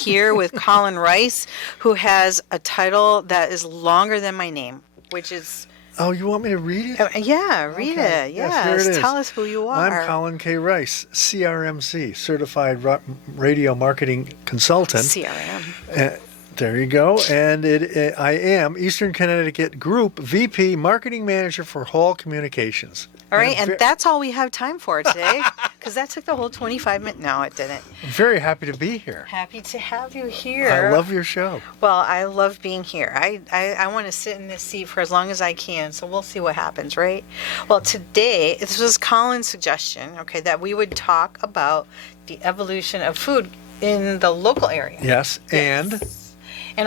here with Colin Rice, who has a title that is longer than my name, which is... Oh, you want me to read it? Yeah, read it. Yes, here it is. Tell us who you are. I'm Colin K. Rice, CRMC, Certified Radio Marketing Consultant. CRM. There you go. And I am Eastern Connecticut Group VP Marketing Manager for Hall Communications. All right, and that's all we have time for today, because that took the whole 25 minutes. No, it didn't. I'm very happy to be here. Happy to have you here. I love your show. Well, I love being here. I want to sit in this seat for as long as I can, so we'll see what happens, right? Well, today, this was Colin's suggestion, okay, that we would talk about the evolution of food in the local area. Yes. And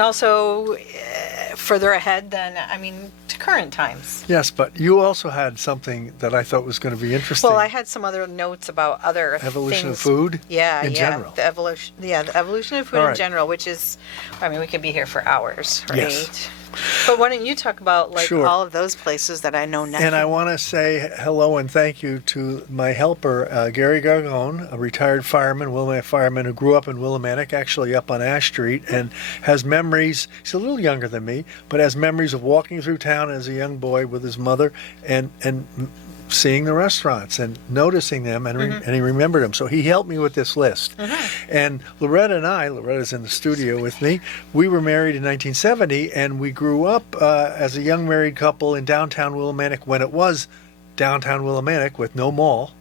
also further ahead than, to current times. Yes, but you also had something that I thought was going to be interesting. Well, I had some other notes about other evolution things. of food in general. The evolution of food in general, which is, we could be here for hours, right? Yes. But why don't you talk about Sure. all of those places that I know nothing. And I want to say hello and thank you to my helper, Gary Gargone, a retired fireman, Willimantic fireman who grew up in Willimantic, actually up on Ash Street, and has memories. He's a little younger than me, but has memories of walking through town as a young boy with his mother and seeing the restaurants and noticing them, and he remembered them. So he helped me with this list. And Loretta's in the studio with me. We were married in 1970, and we grew up as a young married couple in downtown Willimantic when it was downtown Willimantic with no mall,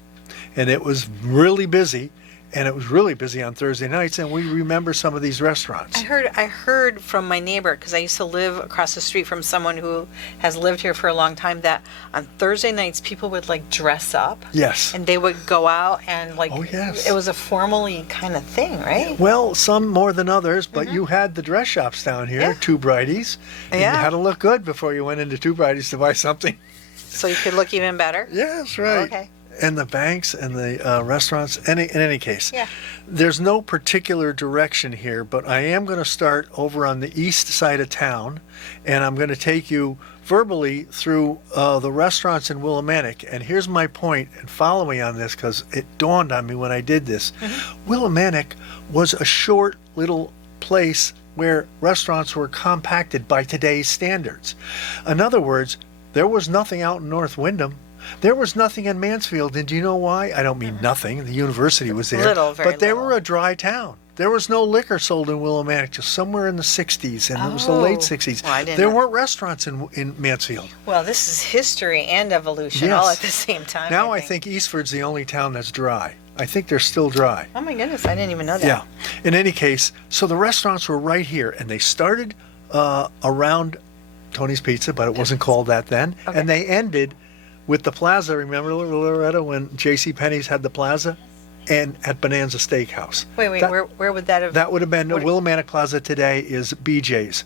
and it was really busy. And it was really busy on Thursday nights, and we remember some of these restaurants. I heard from my neighbor, because I used to live across the street from someone who has lived here for a long time, that on Thursday nights people would dress up. Yes. And they would go out and Oh, yes. it was a formally kind of thing, right? Well, some more than others, but you had the dress shops down here, Two Brighties. And you had to look good before you went into Two Brighties to buy something. So you could look even better? Yes, right. Okay. And the banks and the restaurants. In any case, there's no particular direction here, but I am going to start over on the east side of town, and I'm going to take you verbally through the restaurants in Willimantic. And here's my point, and follow me on this because it dawned on me when I did this. Willimantic was a short little place where restaurants were compacted by today's standards. In other words, there was nothing out in North Windham. There was nothing in Mansfield, and do you know why? I don't mean nothing. The university was there. But they were a dry town. There was no liquor sold in Willimantic, just somewhere in the 60s, and it was the late 60s. Well, I didn't there know. weren't restaurants in Mansfield. Well, this is history and evolution all at the same time. Now I think Eastford's the only town that's dry. I think they're still dry. Oh my goodness, I didn't even know that. Yeah. In any case, so the restaurants were right here, and they started around Tony's Pizza, but it wasn't called that then, and they ended with the plaza. Remember, Loretta, when J.C. Penney's had the plaza? And at Bonanza Steakhouse. Wait, where would that have... That would have been, Willimantic Plaza today is BJ's.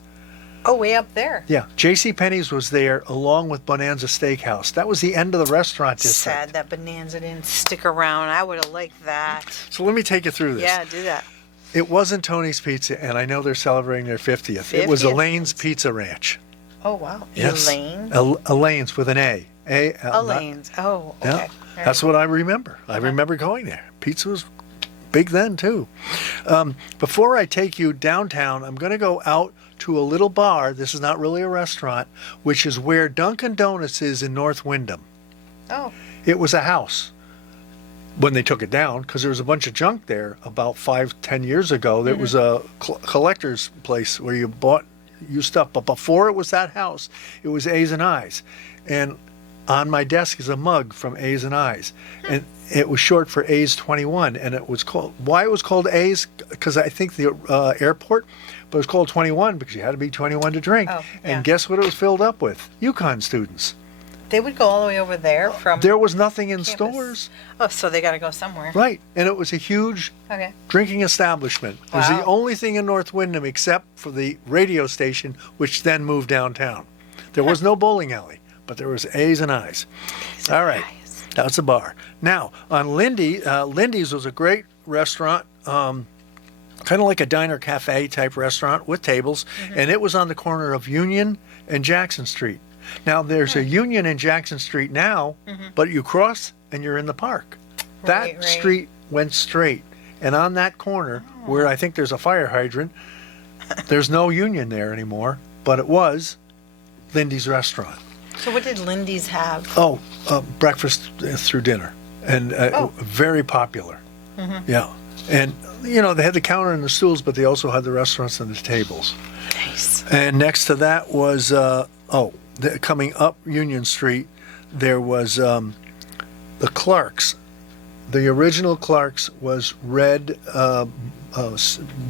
Oh, way up there. Yeah, J.C. Penney's was there along with Bonanza Steakhouse. That was the end of the restaurant district. Sad that Bonanza didn't stick around. I would have liked that. So let me take you through this. Yeah, do that. It wasn't Tony's Pizza, and I know they're celebrating their 50th. It was Elaine's Pizza Ranch. Oh, wow. Yes. Elaine? Elaine's with an A. Elaine's. Oh, okay. Yeah, that's what I remember. I remember going there. Pizza was big then, too. Before I take you downtown, I'm going to go out to a little bar. This is not really a restaurant, which is where Dunkin' Donuts is in North Windham. Oh. It was a house when they took it down, because there was a bunch of junk there about 5-10 years ago. There was a collector's place where you bought your stuff. But before it was that house, it was A's and I's. And on my desk is a mug from A's and I's, and it was short for A's 21, and it was called, why it was called A's, because I think the airport, but it was called 21 because you had to be 21 to drink. Oh, yeah. And guess what it was filled up with? UConn students. They would go all the way over there from... There was nothing in campus. Stores. Oh, so they got to go somewhere. Right, and it was a huge drinking establishment. It was the only thing in North Windham except for the radio station, which then moved downtown. There was no bowling alley. But there was A's and I's. All right, that's a bar. Now, on Lindy's was a great restaurant, kind of like a diner cafe type restaurant with tables, and it was on the corner of Union and Jackson Street. Now, there's a Union and Jackson Street now, but you cross and you're in the park. That street went straight, and on that corner where I think there's a fire hydrant, there's no Union there anymore, but it was Lindy's Restaurant. So what did Lindy's have? Oh, breakfast through dinner, and very popular. Yeah, and you know, they had the counter and the stools, but they also had the restaurants and the tables. Nice. And next to that was coming up Union Street, there was the Clark's. The original Clark's was red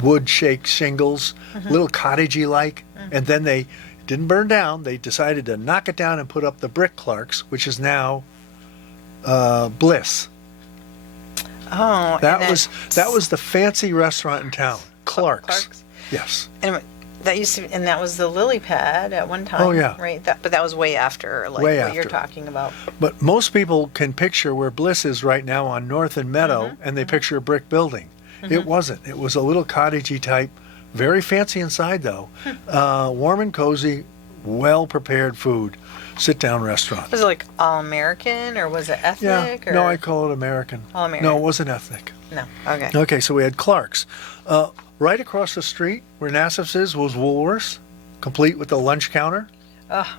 wood shake shingles, little cottagey like, and then they didn't burn down. They decided to knock it down and put up the brick Clark's, which is now Bliss. Oh, That was the fancy restaurant in town, Clark's. Yes. And that used to be, and that was the lily pad at one time. Oh, yeah. Right. But that was way after, like Way what you're after. talking about. But most people can picture where Bliss is right now on North and Meadow, and they picture a brick building. It wasn't. It was a little cottagey type, very fancy inside though. Warm and cozy, well prepared food. Sit down restaurant. Was it like all American or was it ethnic? Yeah. Or? No, I call it American. All American. No, it wasn't ethnic. No. Okay. Okay, so we had Clark's. Right across the street where Nassif's is was Woolworth's, complete with the lunch counter. Oh,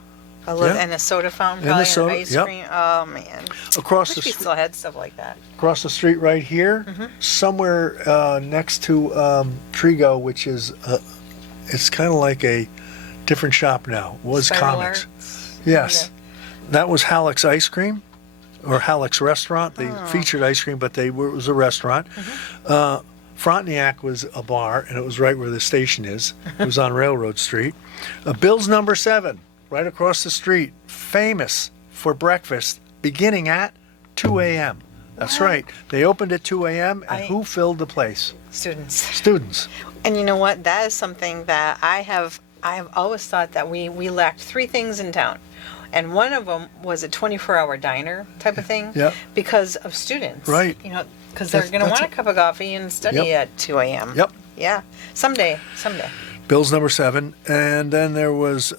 I love Yeah. and a soda fountain, And the probably, soda, and ice yep. cream. Oh man. Across I the wish we street. still had stuff like that. Across the street right here, somewhere next to Trigo, which is, it's kind of like a different shop now. Was Spiral Comics. Arts. Yes. That was Halleck's Ice Cream, or Halleck's Restaurant. They featured ice cream, but it was a restaurant. Frontenac was a bar, and it was right where the station is. It was on Railroad Street. Bill's Number 7, right across the street, famous for breakfast, beginning at 2 a.m. That's right. They opened at 2 a.m., and who filled the place? Students. Students. And you know what? That is something that I have always thought that we lacked three things in town. And one of them was a 24-hour diner type of thing. Yep. Because of students. Right. You know, because they're going to That's want a cup of coffee and study Yep. at 2 a.m. Yep. Yeah. Someday. Bill's Number 7. And then there was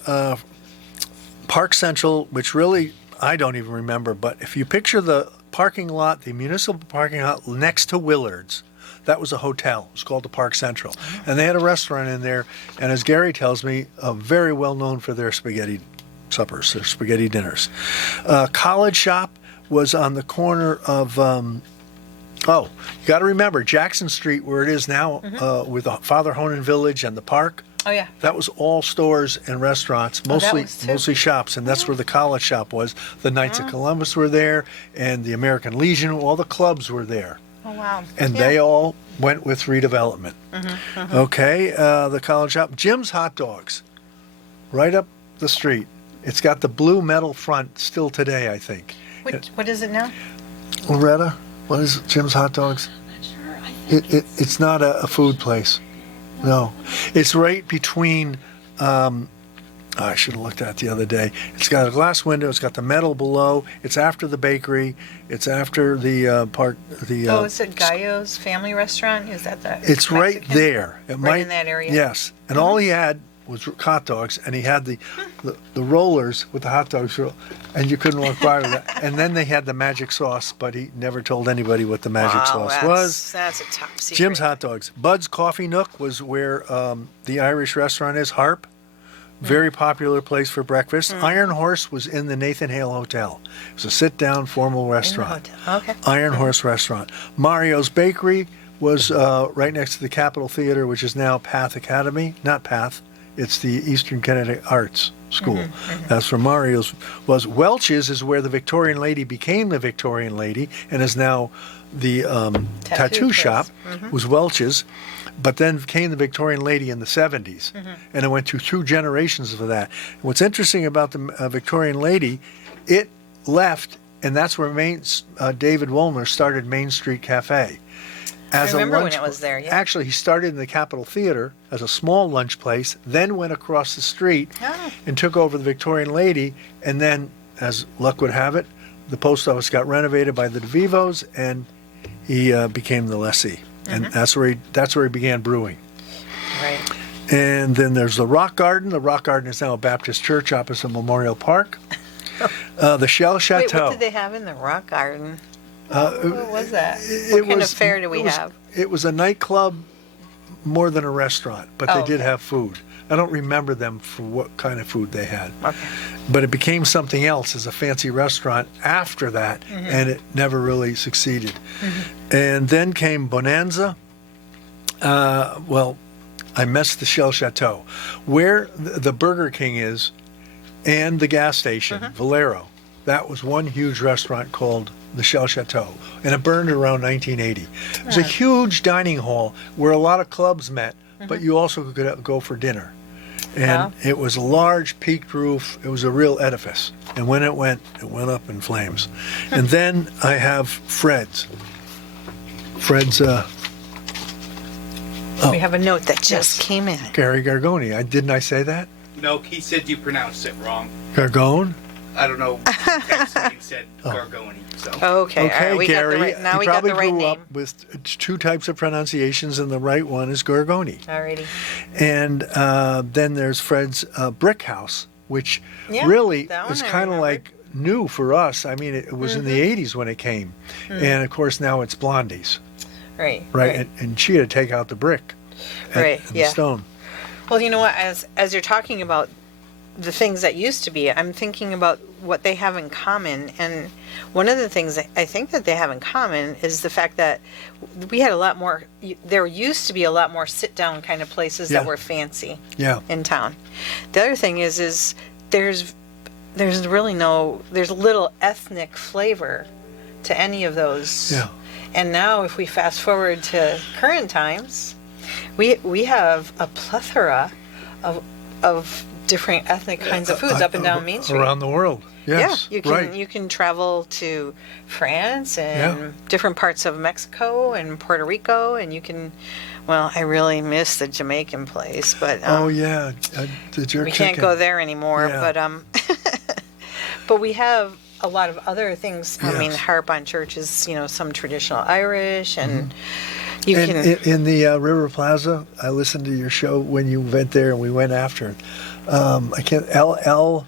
Park Central, which really, I don't even remember. But if you picture the parking lot, the municipal parking lot next to Willard's, that was a hotel. It was called the Park Central. And they had a restaurant in there. And as Gary tells me, very well known for their spaghetti suppers, their spaghetti dinners. College Shop was on the corner of, you got to remember, Jackson Street, where it is now, with the Father Honan Village and the park. Oh, yeah. That was all stores and restaurants, mostly shops, and that's where the College Shop was. The Knights of Columbus were there, and the American Legion, all the clubs were there. Oh, wow. And they all went with redevelopment. Okay, the College Shop. Jim's Hot Dogs, right up the street. It's got the blue metal front still today, I think. What is it now? Loretta, what is Jim's Hot Dogs? It's not a food place. No. It's right between, I should have looked at it the other day. It's got a glass window. It's got the metal below. It's after the bakery. It's after the park. Is it Gallo's Family Restaurant? Is that the It's right Mexican? there. It Right in that area? Yes. And all he had was hot dogs, and he had the rollers with the hot dogs, and you couldn't walk by with that. And then they had the magic sauce, but he never told anybody what the magic sauce was. That's a top secret. Jim's Hot Dogs. Bud's Coffee Nook was where the Irish restaurant is, Harp. Very popular place for breakfast. Iron Horse was in the Nathan Hale Hotel. It was a sit-down, formal restaurant. Okay. Iron Horse Restaurant. Mario's Bakery was right next to the Capitol Theater, which is now Path Academy. Not Path. It's the Eastern Connecticut Arts School. That's where Mario's was. Welch's is where the Victorian Lady became the Victorian Lady and is now the tattoo place. shop. Was Welch's. But then came the Victorian Lady in the 70s, and it went through two generations of that. And what's interesting about the Victorian Lady, it left, and that's where David Woolner started Main Street Cafe. I remember when it was there, yeah. Actually, he started in the Capitol Theater as a small lunch place, then went across the street and took over the Victorian Lady, and then, as luck would have it, the post office got renovated by the DeVivos, and he became the lessee. And that's where he began brewing. Right. And then there's the Rock Garden. The Rock Garden is now a Baptist church opposite Memorial Park. The Shell Chateau. Wait, what did they have in the Rock Garden? What was that? What kind of fair do we have? it was a nightclub more than a restaurant, but they did have food. I don't remember them for what kind of food they had. Okay. But it became something else as a fancy restaurant after that, and it never really succeeded. And then came Bonanza. Well, I missed the Shell Chateau. Where the Burger King is and the gas station, Valero, that was one huge restaurant called the Shell Chateau, and it burned around 1980. It was a huge dining hall where a lot of clubs met, but you also could go for dinner. And it was a large peaked roof. It was a real edifice. And when it went up in flames. And then I have Fred's. Fred's, We have a note that just came in. Gary Gargoni. Didn't I say that? No, he said you pronounced it wrong. Gargone? I don't know. Text me and said Gargoni. So. Okay, all right, we Gary. got the right, now he we got probably the right grew name. up with two types of pronunciations, and the right one is Gargoni. Alrighty. And then there's Fred's Brick House, which Yeah, really that one was I kind of remember. like new for us. I mean, it was in the 80s when it came. And of course, now it's Blondie's, Right. right? And she had to take out the brick Right, and the yeah. stone. Well, you know what? As you're talking about the things that used to be, I'm thinking about what they have in common. And one of the things that I think that they have in common is the fact that we had a lot more. There used to be a lot more sit-down kind of places that were fancy Yeah. in town. The other thing is there's really there's little ethnic flavor to any of those. Yeah. And now, if we fast forward to current times, we have a plethora of different ethnic kinds of foods up and down Main Street. Around the world. Yes. Yeah, you can right. you can travel to France and different parts of Mexico and Puerto Rico, and you can. Well, I really miss the Jamaican place, but Oh yeah, the jerk we chicken. can't go there anymore. Yeah. But but we have a lot of other things. I mean, Yes. Harp on Church is some traditional Irish, and you And can. in the River Plaza, I listened to your show when you went there, and we went after it. I can't. L.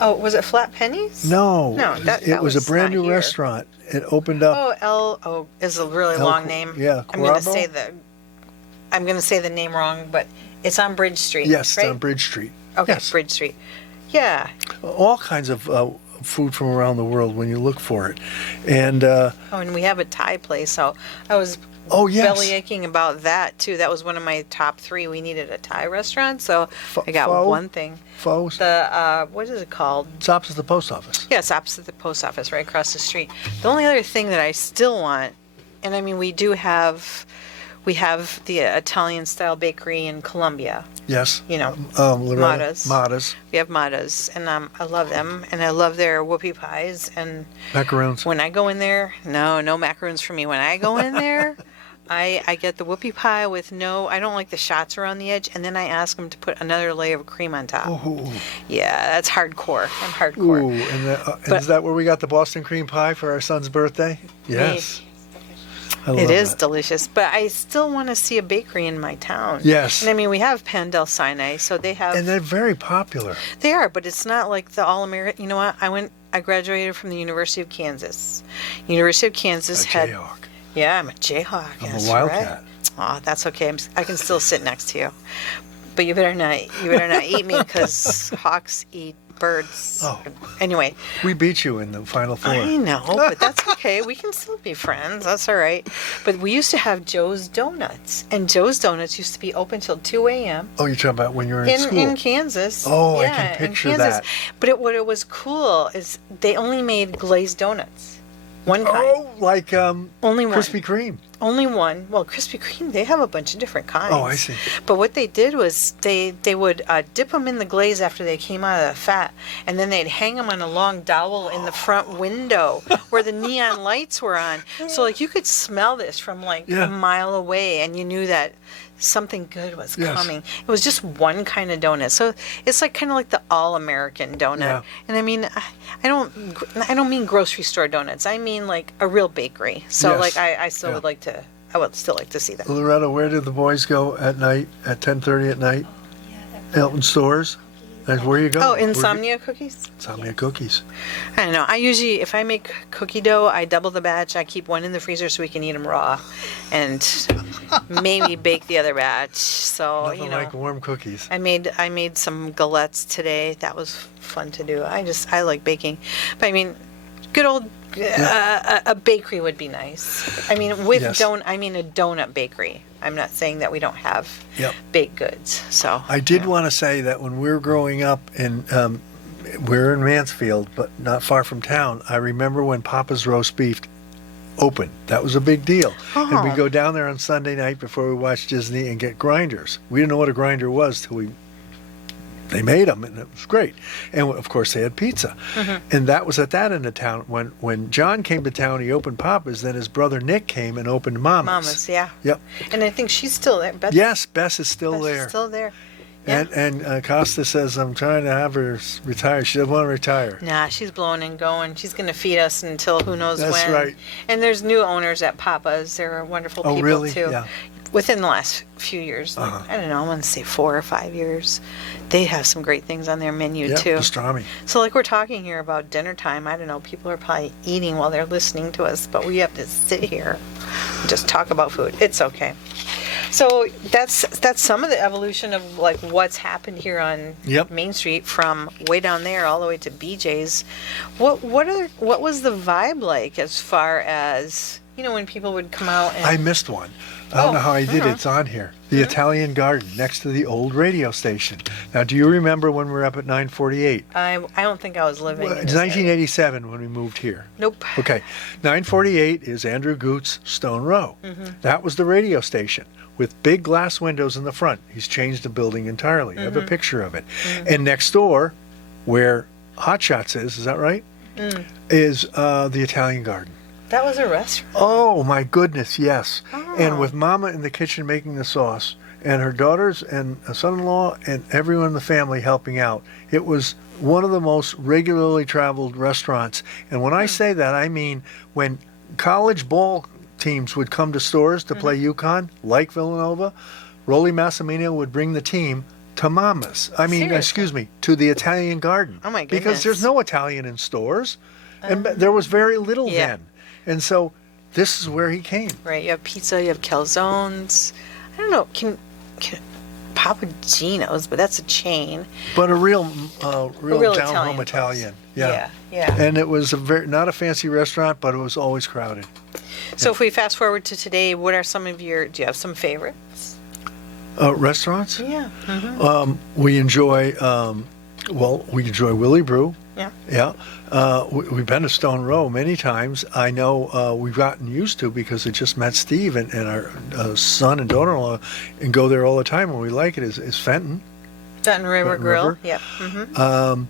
Oh, was it Flat Pennies? No. No, that it was a brand not new here. restaurant. It opened up. Oh, is a really El- long name. yeah, I'm going to Corabo? say the name wrong, but it's on Bridge Street. Yes, right? on Bridge Street. Okay, Yes. Bridge Street. Yeah. All kinds of food from around the world when you look for it, and Oh, and we have a Thai place. So I was yes, belly aching about that too. That was one of my top 3. We needed a Thai restaurant, so I got Pho? one thing. Pho. What is it called? It's opposite the post office. Yes, opposite the post office, right across the street. The only other thing that I still want, and I mean, we have the Italian style bakery in Columbia. Yes. Loretta, Mata's. We have Mata's, and I love them, and I love their whoopie pies. And Macaroons. when I go in there, no macaroons for me. When I go in there, I get the whoopie pie with I don't like the shots around the edge, and then I ask them to put another layer of cream on top. Ooh. Yeah, that's hardcore. I'm hardcore. Ooh, and But- is that where we got the Boston cream pie for our son's birthday? Yes. I love It is that. delicious, but I still want to see a bakery in my town. Yes. And I mean, we have Pandel Sinai, so they have. And they're very popular. They are, but it's not like the all American. You know what? I graduated from the University of Kansas. University of Kansas A had. Jayhawk. Yeah, I'm a Jayhawk. I'm That's a Wildcat. Right. Oh, that's okay. I can still sit next to you, but you better not. You better not eat me because hawks eat birds. Oh. Anyway, We beat you in the Final Four. I know, but that's okay. We can still be friends. That's all right. But we used to have Joe's Donuts, and Joe's Donuts used to be open till 2 a.m. Oh, you're talking about when you were in school. in Kansas. Oh, I Yeah, can in picture Kansas. that. But what it was cool is they only made glazed donuts. One kind. Oh, like Only one. Krispy Kreme. Only one. Well, Krispy Kreme, they have a bunch of different kinds. Oh, I see. But what they did was they would dip them in the glaze after they came out of the fat, and then they'd hang them on a long dowel in the front window where the neon lights were on. So, like, you could smell this from, like, Yeah. a mile away, and you knew that something good was Yes. coming. It was just one kind of donut. So it's like kind of like the all-American donut. Yeah. And I mean, I don't mean grocery store donuts. I mean like a real bakery. So Yes. like I still Yeah. would still like to see that. Loretta, where did the boys go at night at 10:30 at night? Elton Stores. That's where you go. Oh, insomnia cookies? Insomnia cookies. I don't know. I usually, if I make cookie dough, I double the batch. I keep one in the freezer so we can eat them raw, and maybe bake the other batch. So Nothing like warm cookies. I made some galettes today. That was fun to do. I like baking, but I mean, good old a bakery would be nice. I mean, with Yes. I mean a donut bakery. I'm not saying that we don't have Yep. baked goods. So I did want to say that when we were growing up in, we're in Mansfield, but not far from town. I remember when Papa's Roast Beef opened. That was a big deal. And we'd go down there on Sunday night before we watched Disney and get grinders. We didn't know what a grinder was till they made them, and it was great. And of course, they had pizza. And that was at that end of town. When John came to town, he opened Papa's. Then his brother Nick came and opened Mama's. Mama's, yeah. Yep. And I think she's still there. Yes, Bess is still Bess there. is still there. Yeah. And Costa says, I'm trying to have her retire. She doesn't want to retire. Nah, she's blowing and going. She's going to feed us until who knows when. That's right. And there's new owners at Papa's. They're wonderful people, really? too. Yeah. Within the last few years, like, I don't know, I want to say 4 or 5 years, they have some great things on their menu, Yeah, too. pastrami. So, like, we're talking here about dinner time. I don't know, people are probably eating while they're listening to us, but we have to sit here and just talk about food. It's okay. So that's some of the evolution of like what's happened here on Yep. Main Street from way down there all the way to BJ's. What was the vibe like as far as, you know, when people would come out and I missed one. I don't know how I did it. It's on here. The Italian Garden next to the old radio station. Now, do you remember when we were up at 948? I don't think I was living. Well, in it's this area. 1987 when we moved here. Nope. Okay, 948 is Andrew Goots' Stone Row. That was the radio station with big glass windows in the front. He's changed the building entirely. I have a picture of it. And next door, where Hot Shots is that right? Is the Italian Garden. That was a restaurant. Oh my goodness, yes. Oh. And with Mama in the kitchen making the sauce, and her daughters and a son-in-law and everyone in the family helping out. It was one of the most regularly traveled restaurants. And when I say that, I mean when college ball teams would come to stores to play UConn, like Villanova, Rolly Massimino would bring the team to Mama's. Seriously? To the Italian Garden. Oh my Because goodness. there's no Italian in stores. And there was very little Yeah. then. And so this is where he came. Right. You have pizza. You have calzones. I don't know. Can Papa Gino's, but that's a chain. But a real real down home Italian Italian. Yeah. Yeah. And it was not a fancy restaurant, but it was always crowded. So if we fast forward to today, what are some of do you have some favorites? Restaurants? Yeah. We enjoy, we enjoy Willie Brew. Yeah. Yeah. We've been to Stone Row many times. I know we've gotten used to because I just met Steve and our son and daughter-in-law and go there all the time and we like it is Fenton. Fenton River Fenton Grill. River. Yeah. Mm-hmm.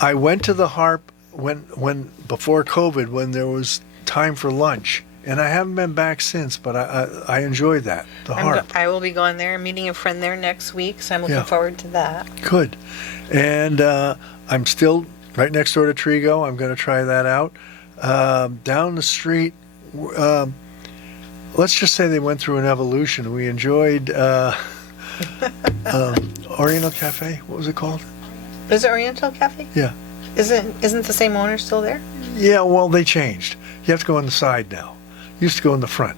I went to the Harp when before COVID when there was time for lunch. And I haven't been back since, but I enjoyed that, the Harp. I will be going there. I'm meeting a friend there next week, so I'm looking Yeah. forward to that. Good. And I'm still right next door to Trigo. I'm going to try that out. Down the street, let's just say they went through an evolution. We enjoyed Oriental Cafe. What was it called? Is it Oriental Cafe? Yeah. Isn't the same owner still there? Yeah, well, they changed. You have to go on the side now. Used to go in the front.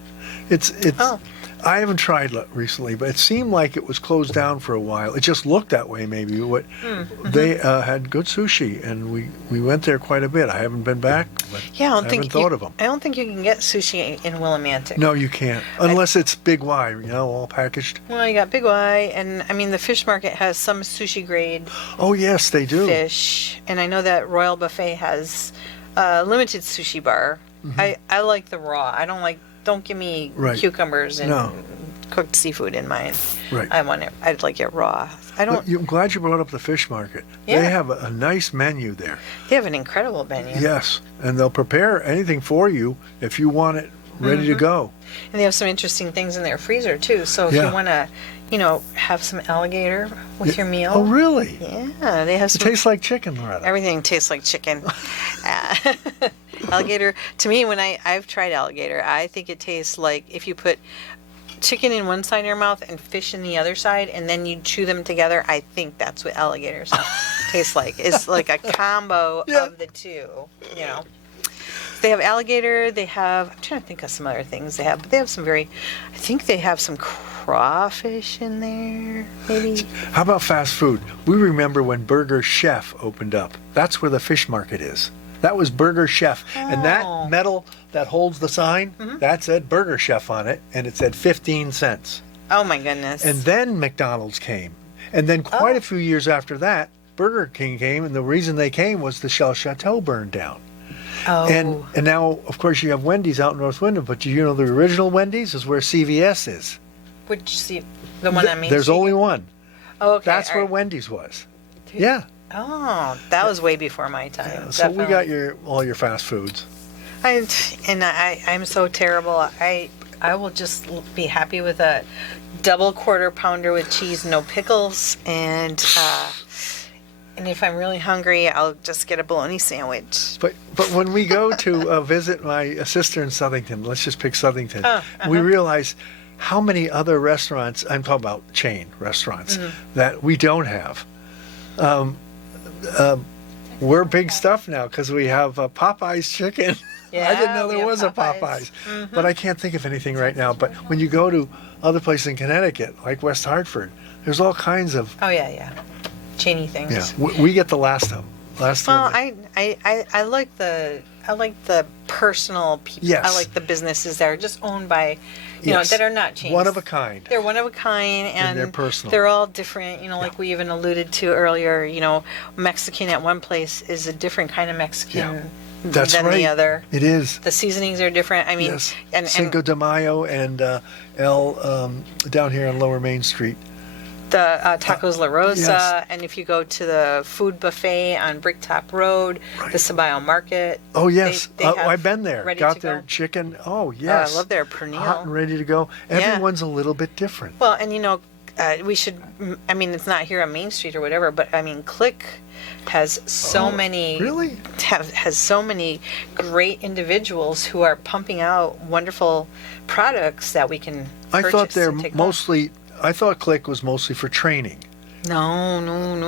It's. Oh. I haven't tried recently, but it seemed like it was closed down for a while. It just looked that way, maybe. They had good sushi, and we went there quite a bit. I haven't been back, but Yeah, I haven't thought of them. I don't think you can get sushi in Willimantic. No, you can't, unless it's Big Y, all packaged. Well, you got Big Y, and I mean the fish market has some sushi grade Oh, yes, they do. fish, and I know that Royal Buffet has a limited sushi bar. I like the raw. I don't like. Don't give me Right. cucumbers and No. cooked seafood in mine. Right. I'd like it raw. I don't. I'm glad you brought up the fish market. Yeah. They have a nice menu there. They have an incredible menu. Yes, and they'll prepare anything for you if you want it ready to go. And they have some interesting things in their freezer too. So if Yeah. you want to, have some alligator with your meal. Oh, really? Yeah, they have It some. tastes like chicken, Loretta. Everything tastes like chicken. Alligator, to me, when I've tried alligator, I think it tastes like if you put chicken in one side of your mouth and fish in the other side, and then you chew them together. I think that's what alligators taste like. It's like a combo Yeah. of the two, you know. They have alligator, they have, I'm trying to think of some other things they have, but they have some I think they have some crawfish in there, maybe. How about fast food? We remember when Burger Chef opened up. That's where the fish market is. That was Burger Chef. And that Oh. metal that holds the sign, that said Burger Chef on it, and it said 15 cents. Oh my goodness. And then McDonald's came. And then quite a few years after that, Burger King came, and the reason they came was the Shell Chateau burned down. oh. And now, of course, you have Wendy's out in North Wyndham, but do you know the original Wendy's is where CVS is? Would you see the one on Main There's Street? only one. Oh, okay. That's all where right. Wendy's was. Yeah. Oh, that was way before my time. So we got definitely. all your fast foods. I'm so terrible. I will just be happy with a double quarter pounder with cheese, no pickles, and if I'm really hungry, I'll just get a bologna sandwich. But when we go to visit my sister in Southington, let's just pick Southington, we realize how many other restaurants, I'm talking about chain restaurants, that we don't have. We're big stuff now because we have Popeye's chicken. I didn't know we there have was a Popeye's. But I can't think of anything right now. But when you go to other places in Connecticut, like West Hartford, there's all kinds of, Oh yeah. Chainy things. yeah, we get the last of them. Well, I like the personal people. Yes. I like the businesses that are just owned by, you Yes. know, that are not chains. One of a kind. They're one of a kind, and they're personal. They're all different. You know, like we even alluded to earlier. You know, Mexican at one place is a different kind of Mexican That's than right. the other. It is. The seasonings are different. I mean, Yes. and Cinco de Mayo and down here on Lower Main Street. the Tacos La Rosa, yes. and if you go to the food buffet on Bricktop Road, Right. the Ceballo Market. Oh, yes. they have I've been there. ready Got to their go. chicken. Oh, I yes. love their pernil. Hot and ready to go. Yeah. Everyone's a little bit different. Well, and you know, we should. I mean, it's not here on Main Street or whatever, but I mean, Click has so many. Really? Has so many great individuals who are pumping out wonderful products that we can. I thought purchase they're and take home. mostly, I thought Click was mostly for training. No,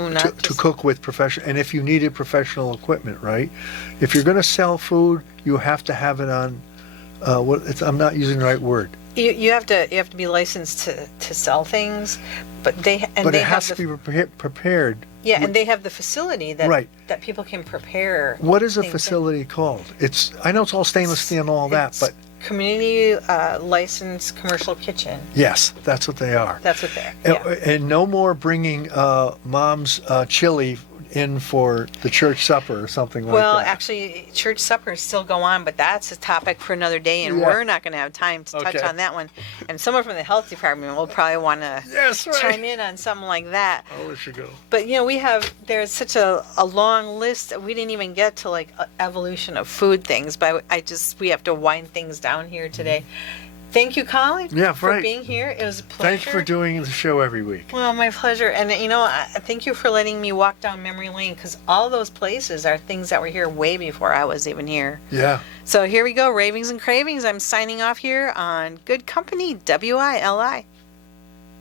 not To just- cook with professional, and if you needed professional equipment, right? If you're going to sell food, you have to have it on, I'm not using the right word. You have to be licensed to sell things, but they But they it has have to be prepared. and they have the facility that Right. that people can prepare. What is a things in. facility called? I know it's all stainless steel and all that, It's but community licensed commercial kitchen. yes, that's what they are. That's what they're. And, and no more bringing mom's chili in for the church supper or something like Well, that. actually, church suppers still go on, but that's a topic for another day, and Yeah. we're not going to have time to touch Okay. on that one. And someone from the health department will probably want to Yes, right. chime in on something like that. Oh, we should go. But you know, there's such a long list that we didn't even get to like evolution of food things. But we have to wind things down here today. Thank you, Colin, Yeah, for right. being here. It was a pleasure. Thanks for doing the show every week. Well, my pleasure. And, you know, thank you for letting me walk down memory lane, because all those places are things that were here way before I was even here. Yeah. So here we go, Ravings and Cravings. I'm signing off here on Good Company, WILI.